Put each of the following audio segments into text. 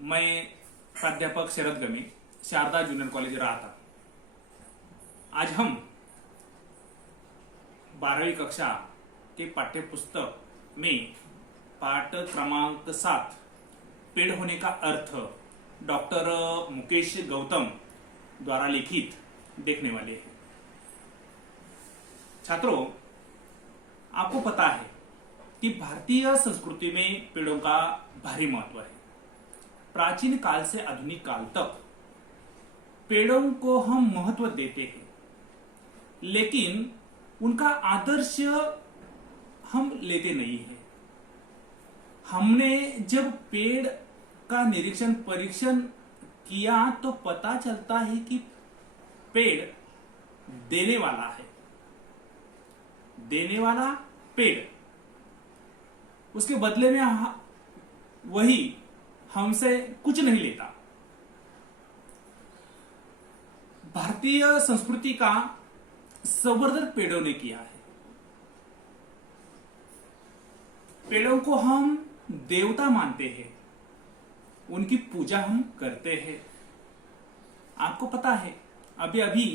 मैं प्राध्यापक शरद गमे, Sharda junior college रहा। आज हम 12वीं कक्षा के पाठ्य पुस्तक में पाठ क्रमांक 7 पेड़ होने का अर्थ डॉक्टर मुकेश गौतम द्वारा लिखित देखने वाले हैं। छात्रों, आपको पता है कि भारतीय संस्कृति में पेड़ों का भारी महत्व है। प्राचीन काल से आधुनिक काल तक पेड़ों को हम महत्व देते हैं, लेकिन उनका आदर्श हम लेते नहीं हैं। हमने जब पेड़ का निरीक्षण परीक्षण किया तो पता चलता है कि पेड़ देने वाला है। देने वाला पेड़, उसके बदले में वही हमसे कुछ नहीं लेता। भारतीय संस्कृति का संवर्धन पेड़ों ने किया है। पेड़ों को हम देवता मानते हैं, उनकी पूजा हम करते हैं। आपको पता है, अभी अभी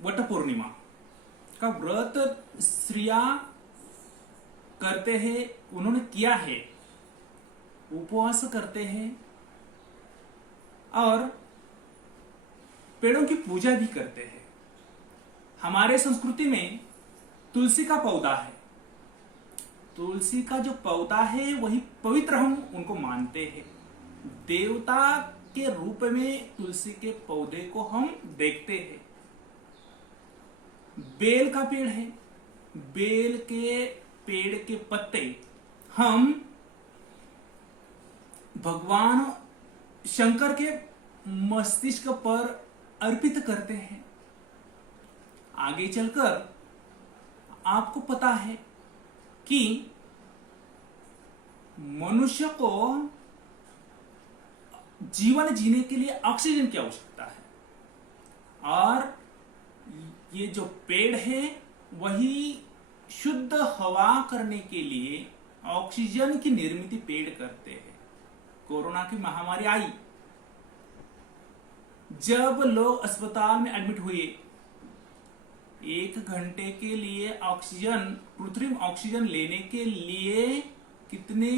वट पूर्णिमा का व्रत स्त्रियां करते हैं, उन्होंने किया है, उपवास करते हैं और पेड़ों की पूजा भी करते हैं। हमारे संस्कृति में तुलसी का पौधा है। तुलसी का जो पौधा है वही पवित्र हम उनको मानते हैं। देवता के रूप में तुलसी के पौधे को हम देखते हैं। बेल का पेड़ है। बेल के पेड़ के पत्ते हम भगवान शंकर के मस्तिष्क पर अर्पित करते हैं। आगे चलकर आपको पता है कि मनुष्य को जीवन जीने के लिए ऑक्सीजन की आवश्यकता है, और ये जो पेड़ है वही शुद्ध हवा करने के लिए ऑक्सीजन की निर्मित पेड़ करते हैं। कोरोना की महामारी आई, जब लोग अस्पताल में एडमिट हुए, 1 घंटे के लिए ऑक्सीजन, कृत्रिम ऑक्सीजन लेने के लिए कितने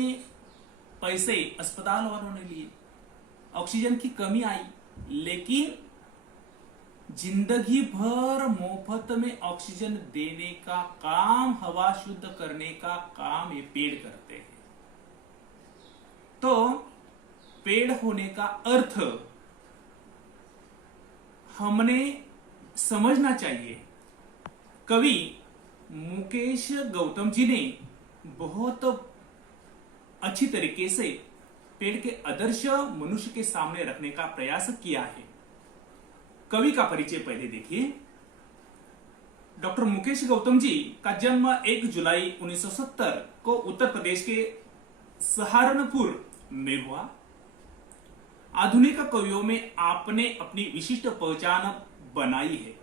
पैसे अस्पताल वालों ने लिए। ऑक्सीजन की कमी आई, लेकिन जिंदगी भर मुफ्त में ऑक्सीजन देने का काम, हवा शुद्ध करने का काम ये पेड़ करते हैं। तो पेड़ होने का अर्थ हमने समझना चाहिए। कवि मुकेश गौतम जी ने बहुत अच्छी तरीके से पेड़ के आदर्श मनुष्य के सामने रखने का प्रयास किया है। कवि का परिचय पहले देखिए। डॉक्टर मुकेश गौतम जी का जन्म 1 जुलाई 1970 को उत्तर प्रदेश के सहारनपुर में हुआ। आधुनिक कवियों में आपने अपनी विशिष्ट पहचान बनाई है।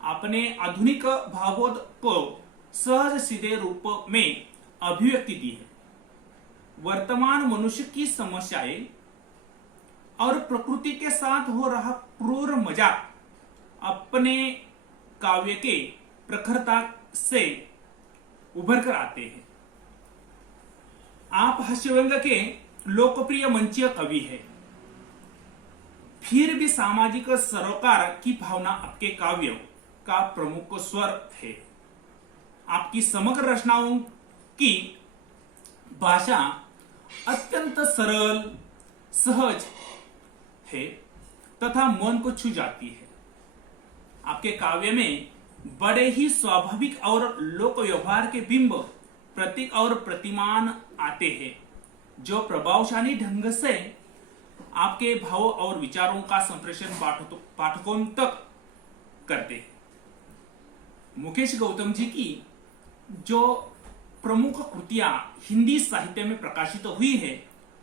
आपने आधुनिक भावों को सहज सीधे रूप में अभिव्यक्ति दी है। वर्तमान मनुष्य की समस्याएं और प्रकृति के साथ हो रहा क्रूर मजाक अपने काव्य के प्रखरता से उभर कर आते हैं। आप हास्यव्यंग के लोकप्रिय मंचीय कवि है, फिर भी सामाजिक सरोकार की भावना आपके काव्यों का प्रमुख स्वर है। आपकी समग्र रचनाओं की भाषा अत्यंत सरल, सहज है तथा मन को छू जाती है। आपके काव्य में बड़े ही स्वाभाविक और लोक व्यवहार के बिंब, प्रतीक और प्रतिमान आते हैं, जो प्रभावशाली ढंग से आपके भावों और विचारों का संप्रेषण पाठकों तक करते हैं। मुकेश गौतम जी की जो प्रमुख कृतियां हिंदी साहित्य में प्रकाशित हुई है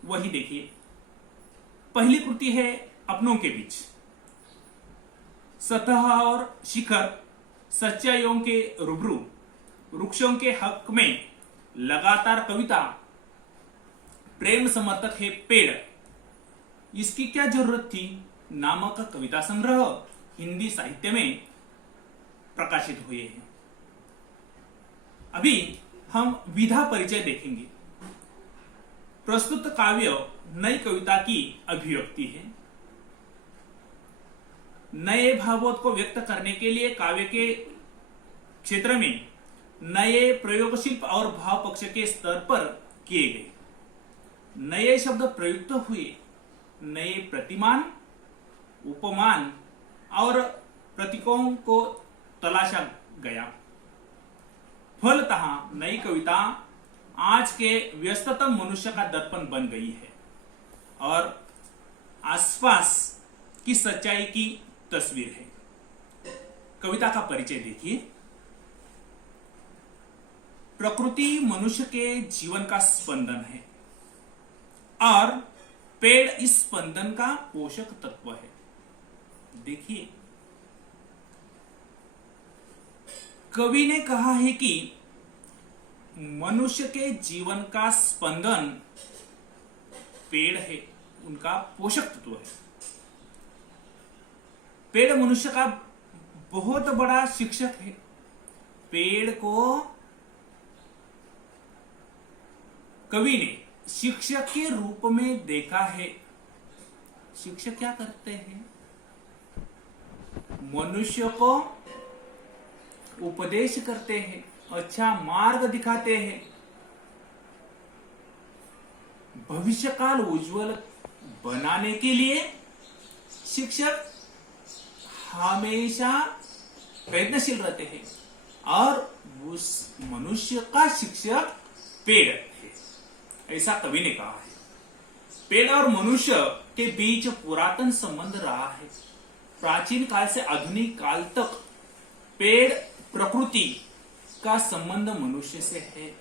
वही देखिए। पहली कृति है अपनों के बीच। सतह और शिखर, सच्चाइयों के रूबरू, वृक्षों के हक में लगातार कविता, प्रेम समर्थक है पेड़, इसकी क्या जरूरत थी नामक कविता संग्रह हिंदी साहित्य में प्रकाशित हुए हैं। अभी हम विधा परिचय देखेंगे। प्रस्तुत काव्य नई कविता की अभिव्यक्ति है। नए भावों को व्यक्त करने के लिए काव्य के क्षेत्र में नए प्रयोगशिल्प और भाव पक्ष के स्तर पर किए गए। नए शब्द प्रयुक्त हुए, नए प्रतिमान, उपमान और प्रतीकों को तलाशा गया। फलतः नई कविता आज के व्यस्ततम मनुष्य का दर्पण बन गई है और आसपास की सच्चाई की तस्वीर है। कविता का परिचय देखिए। प्रकृति मनुष्य के जीवन का स्पंदन है और पेड़ इस स्पंदन का पोषक तत्व है। देखिए, कवि ने कहा है कि मनुष्य के जीवन का स्पंदन पेड़ है, उनका पोषक तत्व है। पेड़ मनुष्य का बहुत बड़ा शिक्षक है। पेड़ को कवि ने शिक्षक के रूप में देखा है। शिक्षक क्या करते हैं? मनुष्य को उपदेश करते हैं, अच्छा मार्ग दिखाते हैं, भविष्य काल उज्जवल बनाने के लिए शिक्षक हमेशा प्रयत्नशील रहते हैं और उस मनुष्य का शिक्षक पेड़ है, ऐसा कवि ने कहा है। पेड़ और मनुष्य के बीच पुरातन संबंध रहा है। प्राचीन काल से आधुनिक काल तक पेड़ प्रकृति का संबंध मनुष्य से है।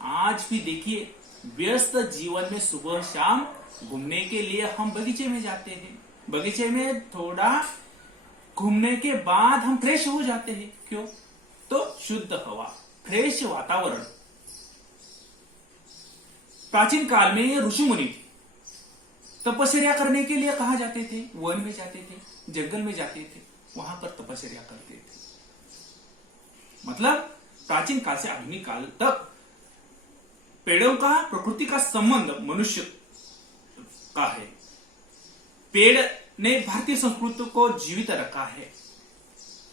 आज भी देखिए, व्यस्त जीवन में सुबह शाम घूमने के लिए हम बगीचे में जाते हैं। बगीचे में थोड़ा घूमने के बाद हम फ्रेश हो जाते हैं। क्यों? तो शुद्ध हवा, फ्रेश वातावरण। प्राचीन काल में ऋषि मुनि तपस्या करने के लिए कहा जाते थे? वन में जाते थे, जंगल में जाते थे, वहां पर तपस्या करते थे। मतलब प्राचीन काल से आधुनिक काल तक पेड़ों का प्रकृति का संबंध मनुष्य का है। पेड़ ने भारतीय संस्कृति को जीवित रखा है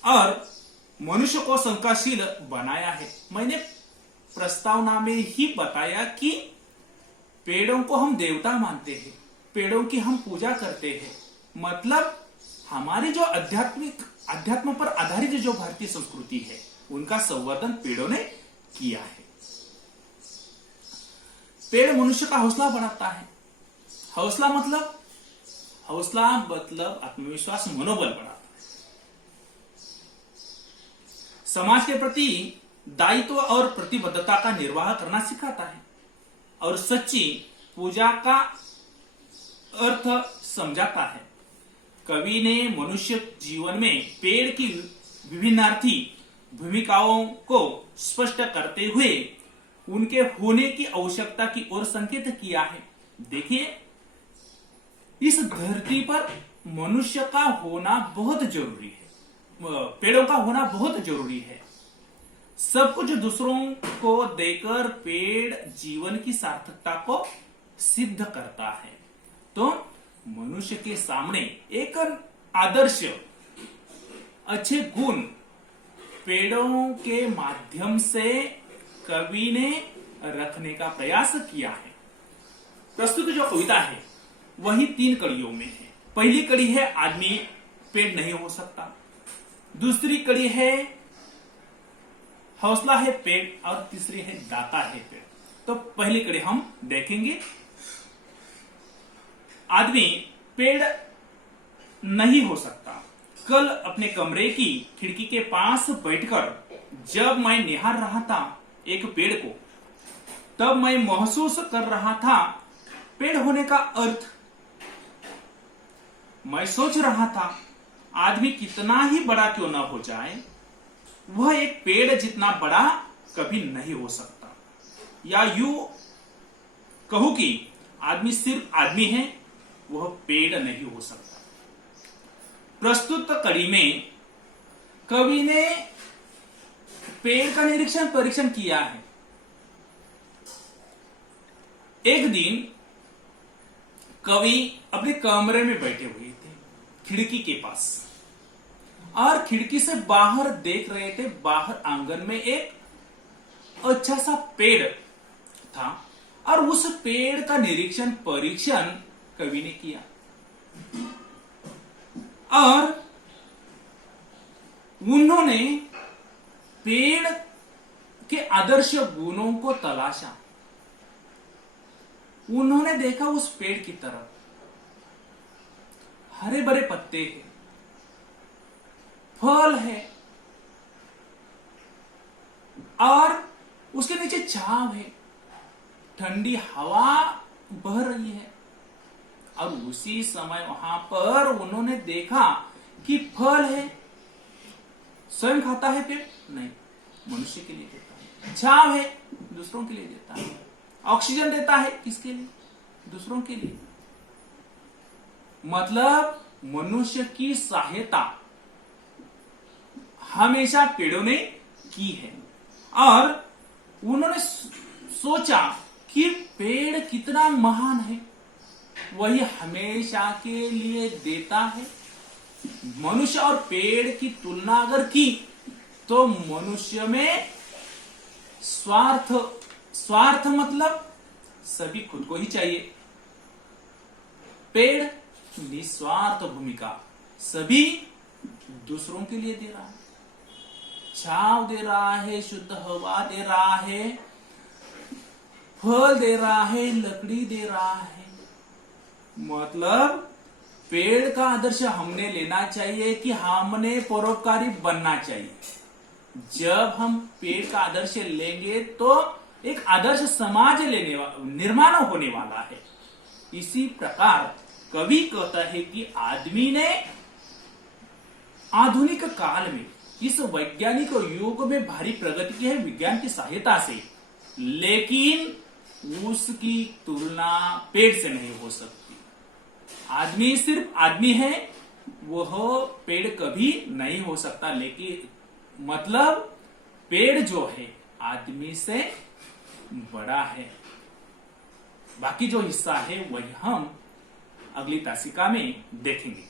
और मनुष्य को शंकाशील बनाया है। मैंने प्रस्तावना में ही बताया कि पेड़ों को हम देवता मानते हैं, पेड़ों की हम पूजा करते हैं। मतलब हमारी जो अध्यात्म पर आधारित जो भारतीय संस्कृति है, उनका संवर्धन पेड़ों ने किया है। पेड़ मनुष्य का हौसला बढ़ाता है। हौसला मतलब आत्मविश्वास, मनोबल बढ़ाता है। समाज के प्रति दायित्व और प्रतिबद्धता का निर्वाह करना सिखाता है और सच्ची पूजा का अर्थ समझाता है। कवि ने मनुष्य जीवन में पेड़ की विभिन्नार्थी भूमिकाओं को स्पष्ट करते हुए उनके होने की आवश्यकता की ओर संकेत किया है। देखिए, इस धरती पर मनुष्य का होना बहुत जरूरी है, पेड़ों का होना बहुत जरूरी है। सब कुछ दूसरों को देकर पेड़ जीवन की सार्थकता को सिद्ध करता है। तो मनुष्य के सामने एक आदर्श, अच्छे गुण पेड़ों के माध्यम से कवि ने रखने का प्रयास किया है। प्रस्तुत जो कविता है वही 3 कड़ियों में है। पहली कड़ी है आदमी पेड़ नहीं हो सकता, दूसरी कड़ी है हौसला है पेड़ और तीसरी है दाता है पेड़। तो पहली कड़ी हम देखेंगे। आदमी पेड़ नहीं हो सकता। कल अपने कमरे की खिड़की के पास बैठकर जब मैं निहार रहा था एक पेड़ को, तब मैं महसूस कर रहा था पेड़ होने का अर्थ। मैं सोच रहा था आदमी कितना ही बड़ा क्यों ना हो जाए, वह एक पेड़ जितना बड़ा कभी नहीं हो सकता। या यूं कहूं कि आदमी सिर्फ आदमी है, वह पेड़ नहीं हो सकता। प्रस्तुत कड़ी में कवि ने पेड़ का निरीक्षण परीक्षण किया है। एक दिन कवि अपने कमरे में बैठे हुए थे, खिड़की के पास, और खिड़की से बाहर देख रहे थे। बाहर आंगन में एक अच्छा सा पेड़ था और उस पेड़ का निरीक्षण परीक्षण कवि ने किया और उन्होंने पेड़ के आदर्श गुणों को तलाशा। उन्होंने देखा उस पेड़ की तरफ हरे भरे पत्ते हैं, फल है और उसके नीचे छांव है, ठंडी हवा बह रही है। और उसी समय वहां पर उन्होंने देखा कि फल है। स्वयं खाता है पेड़? नहीं, मनुष्य के लिए देता है। छांव है, दूसरों के लिए देता है। ऑक्सीजन देता है, किसके लिए? दूसरों के लिए। मतलब मनुष्य की सहायता हमेशा पेड़ों ने की है। और उन्होंने सोचा कि पेड़ कितना महान है, वही हमेशा के लिए देता है। मनुष्य और पेड़ की तुलना अगर की तो मनुष्य में स्वार्थ मतलब सभी खुद को ही चाहिए। पेड़ निस्वार्थ भूमिका, सभी दूसरों के लिए दे रहा है, छांव दे रहा है, शुद्ध हवा दे रहा है, फल दे रहा है, लकड़ी दे रहा है। मतलब पेड़ का आदर्श हमने लेना चाहिए कि हमने परोपकारी बनना चाहिए। जब हम पेड़ का आदर्श लेंगे तो एक आदर्श समाज निर्माण होने वाला है। इसी प्रकार कवि कहता है कि आदमी ने आधुनिक काल में इस वैज्ञानिक युग में भारी प्रगति की है विज्ञान की सहायता से, लेकिन उसकी तुलना पेड़ से नहीं हो सकती। आदमी सिर्फ आदमी है, वह पेड़ कभी नहीं हो सकता। लेकिन मतलब पेड़ जो है आदमी से बड़ा है। बाकी जो हिस्सा है वही हम अगली तासिका में देखेंगे।